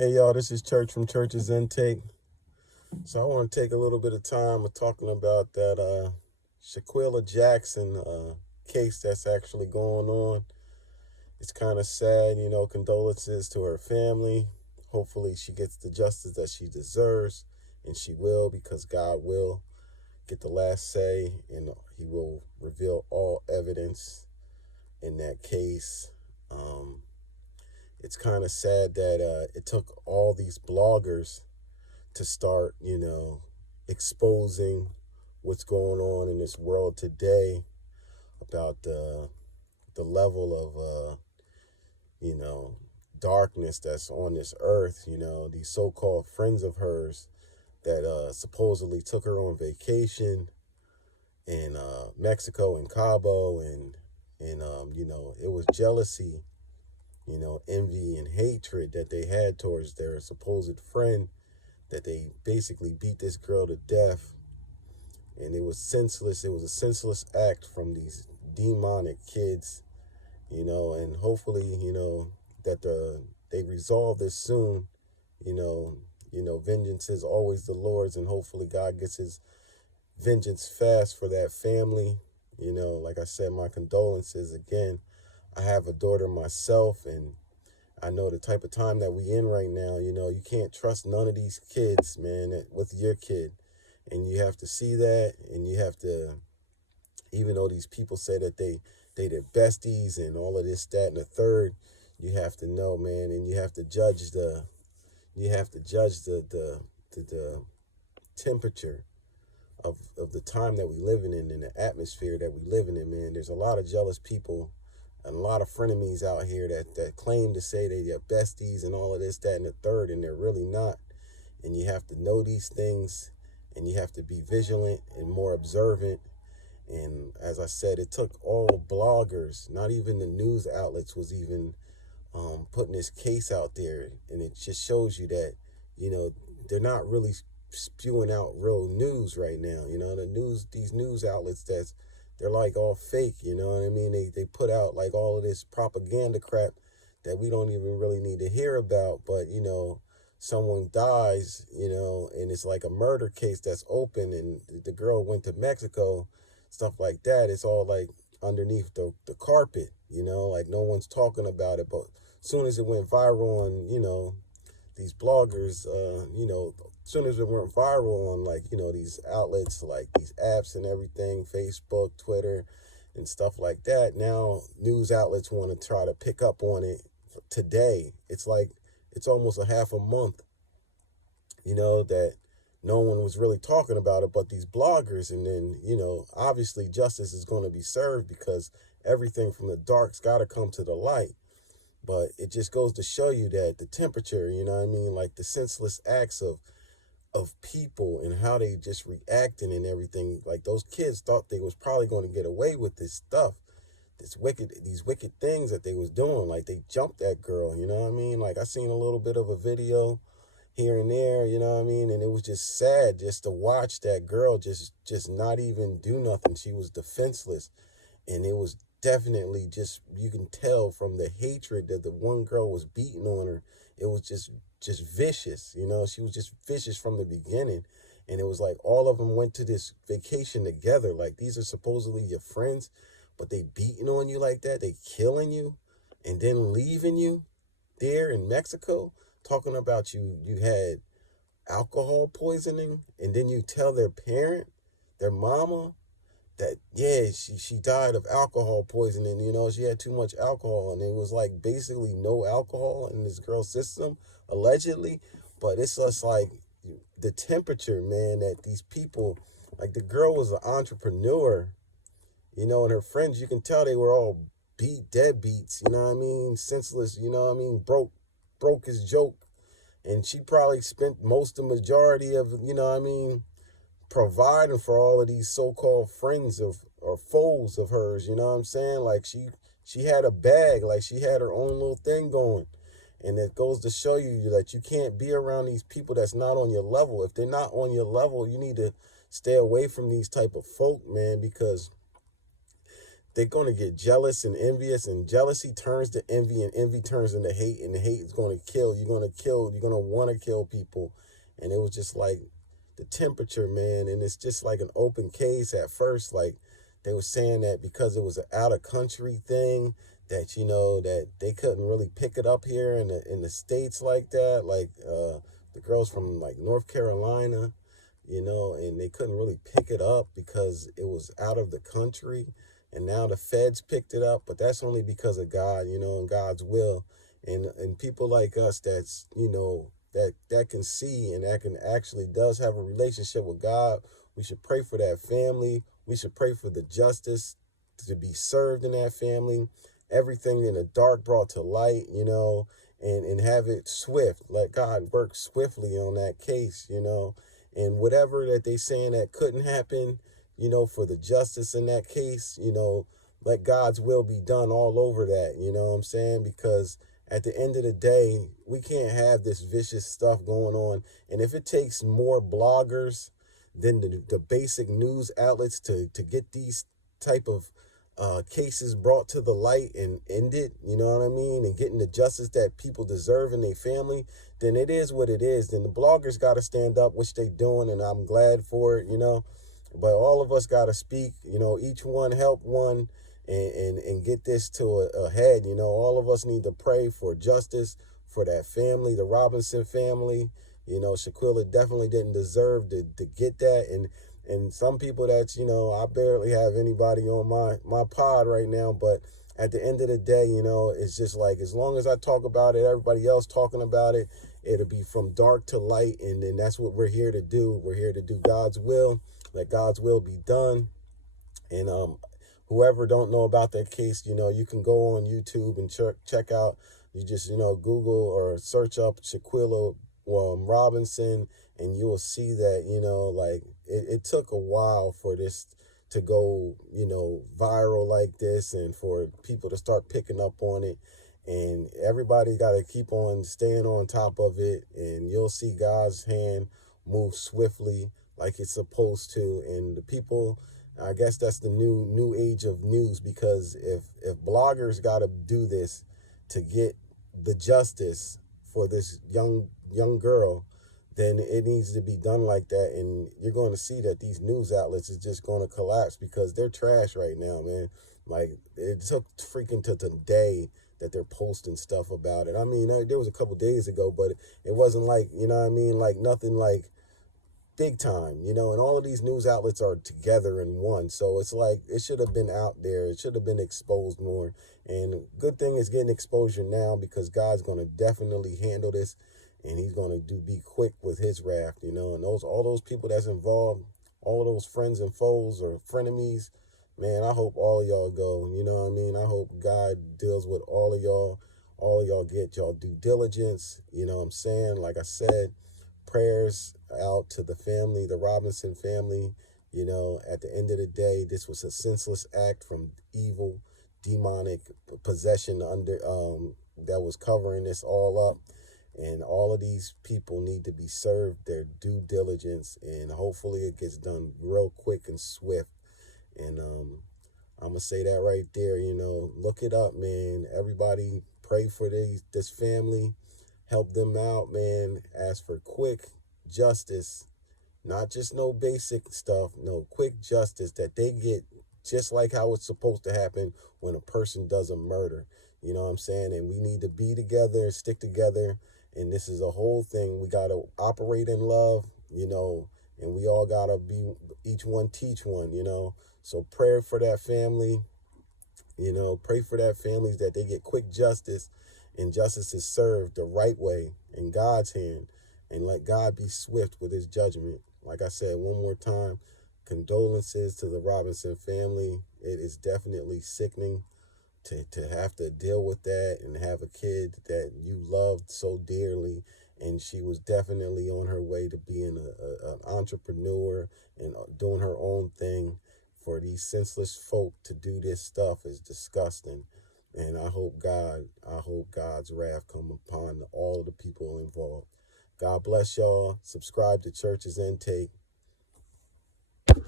Hey y'all, this is Church from Church's Intake. So I want to take a little bit of time of talking about that Shaquilla Jackson case that's actually going on. It's kind of sad, condolences to her family. Hopefully she gets the justice that she deserves, and she will, because God will get the last say and he will reveal all evidence in that case. Um, it's kind of sad that it took all these bloggers to start, exposing what's going on in this world today about the level of you know darkness that's on this earth. These so-called friends of hers that supposedly took her on vacation in Mexico and Cabo, and it was jealousy, envy and hatred that they had towards their supposed friend, that they basically beat this girl to death. And it was senseless. It was a senseless act from these demonic kids, and hopefully, that they resolve this soon. you know Vengeance is always the Lord's, and hopefully God gets his vengeance fast for that family. Like I said, my condolences again. I have a daughter myself, and I know the type of time that we in right now. You can't trust none of these kids, man, with your kid. And you have to see that, and you have to, even though these people say that they their besties and all of this, that, and the third, you have to know, man, and you have to judge the temperature of the time that we living in and the atmosphere that we living in, man. There's a lot of jealous people and a lot of frenemies out here that claim to say they're besties and all of this, that, and the third, and they're really not. And you have to know these things, and you have to be vigilant and more observant. And as I said, it took all bloggers, not even the news outlets was even putting this case out there. And it just shows you that, you know, they're not really spewing out real news right now. These news outlets, they're like all fake, you know what I mean? They put out like all of this propaganda crap that we don't even really need to hear about. But, someone dies, and it's like a murder case that's open, and the girl went to Mexico, stuff like that. It's all like underneath the carpet, like no one's talking about it. But as soon as it went viral on, these bloggers, as soon as it went viral on, like, these outlets, like these apps and everything, Facebook, Twitter, and stuff like that, now news outlets want to try to pick up on it today. It's like, it's almost a half a month, that no one was really talking about it but these bloggers. And then, obviously justice is going to be served, because everything from the dark's got to come to the light. But it just goes to show you that the temperature, like the senseless acts of people and how they just reacting and everything. Like those kids thought they was probably going to get away with this stuff, these wicked things that they was doing. Like they jumped that girl, Like I seen a little bit of a video here and there, and it was just sad just to watch that girl just not even do nothing. She was defenseless. And it was definitely just, you can tell from the hatred that the one girl was beating on her. It was just vicious. She was just vicious from the beginning. And it was like all of them went to this vacation together. Like, these are supposedly your friends, but they beating on you like that. They killing you and then leaving you there in Mexico, talking about you had alcohol poisoning, and then you tell their parent, their mama, that, yeah, she died of alcohol poisoning. She had too much alcohol, and it was like basically no alcohol in this girl's system, allegedly. But it's just like the temperature, man, that these people, like the girl was an entrepreneur, and her friends, you can tell they were all deadbeats, senseless, broke his joke. And she probably spent the majority of, providing for all of these so-called friends of, or foes of hers. You know what I'm saying? Like she had a bag, like she had her own little thing going. And it goes to show you that you can't be around these people that's not on your level. If they're not on your level, you need to stay away from these type of folk, man, because they're going to get jealous and envious, and jealousy turns to envy, and envy turns into hate, and the hate is going to kill. You're going to want to kill people. And it was just like the temperature, man. And it's just like an open case at first. Like they were saying that because it was an out of country thing, that, that they couldn't really pick it up here in the States like that. Like the girls from like North Carolina, and they couldn't really pick it up because it was out of the country. And now the feds picked it up, but that's only because of God, and God's will. And people like us that's, that can see and that can actually does have a relationship with God. We should pray for that family. We should pray for the justice to be served in that family. Everything in the dark brought to light, and have it swift. Let God work swiftly on that case, and whatever that they saying that couldn't happen, for the justice in that case, let God's will be done all over that, you know what I'm saying? Because at the end of the day, we can't have this vicious stuff going on. And if it takes more bloggers than the basic news outlets to get these type of cases brought to the light and end it, you know what I mean, and getting the justice that people deserve in their family, then it is what it is. Then the bloggers got to stand up, which they doing, and I'm glad for it, But all of us got to speak, each one help one, and get this to a head. All of us need to pray for justice for that family, the Robinson family. Shanquella definitely didn't deserve to get that. And some people that's, I barely have anybody on my pod right now, but at the end of the day, it's just like, as long as I talk about it, everybody else talking about it, it'll be from dark to light. And then that's what we're here to do. We're here to do God's will. Let God's will be done. And whoever don't know about that case, you can go on YouTube and check out. You just, Google or search up Shanquella Robinson, and you will see that, like it took a while for this to go, viral like this, and for people to start picking up on it. And everybody got to keep on staying on top of it, and you'll see God's hand move swiftly like it's supposed to. And the people, I guess that's the new age of news, because if bloggers got to do this to get the justice for this young girl, then it needs to be done like that. And you're going to see that these news outlets is just going to collapse, because they're trash right now, man. Like, it took freaking to today that they're posting stuff about it. I mean, there was a couple days ago, but it wasn't like, like nothing like big time, and all of these news outlets are together in one. So it's like, it should have been out there. It should have been exposed more. And good thing is getting exposure now, because God's going to definitely handle this, and he's going to be quick with his wrath, and all those people that's involved, all of those friends and foes or frenemies, man, I hope all of y'all go, you know what I mean? I hope God deals with all of y'all get y'all due diligence, you know what I'm saying? Like I said, prayers out to the family, the Robinson family. At the end of the day, this was a senseless act from evil, demonic possession that was covering this all up. And all of these people need to be served their due diligence, and hopefully it gets done real quick and swift. And I'm gonna say that right there. Look it up, man. Everybody pray for this family. Help them out, man. Ask for quick justice, not just no basic stuff, no, quick justice that they get, just like how it's supposed to happen when a person does a murder. You know what I'm saying? And we need to be together and stick together. And this is a whole thing. We got to operate in love, and we all got to be, each one teach one, So prayer for that family. Pray for that families, that they get quick justice, and justice is served the right way in God's hand, and let God be swift with his judgment. Like I said, one more time, condolences to the Robinson family. It is definitely sickening to have to deal with that and have a kid that you loved so dearly, and she was definitely on her way to being an entrepreneur and doing her own thing. For these senseless folk to do this stuff is disgusting. And I hope God's wrath come upon all the people involved. God bless y'all. Subscribe to Church's Intake.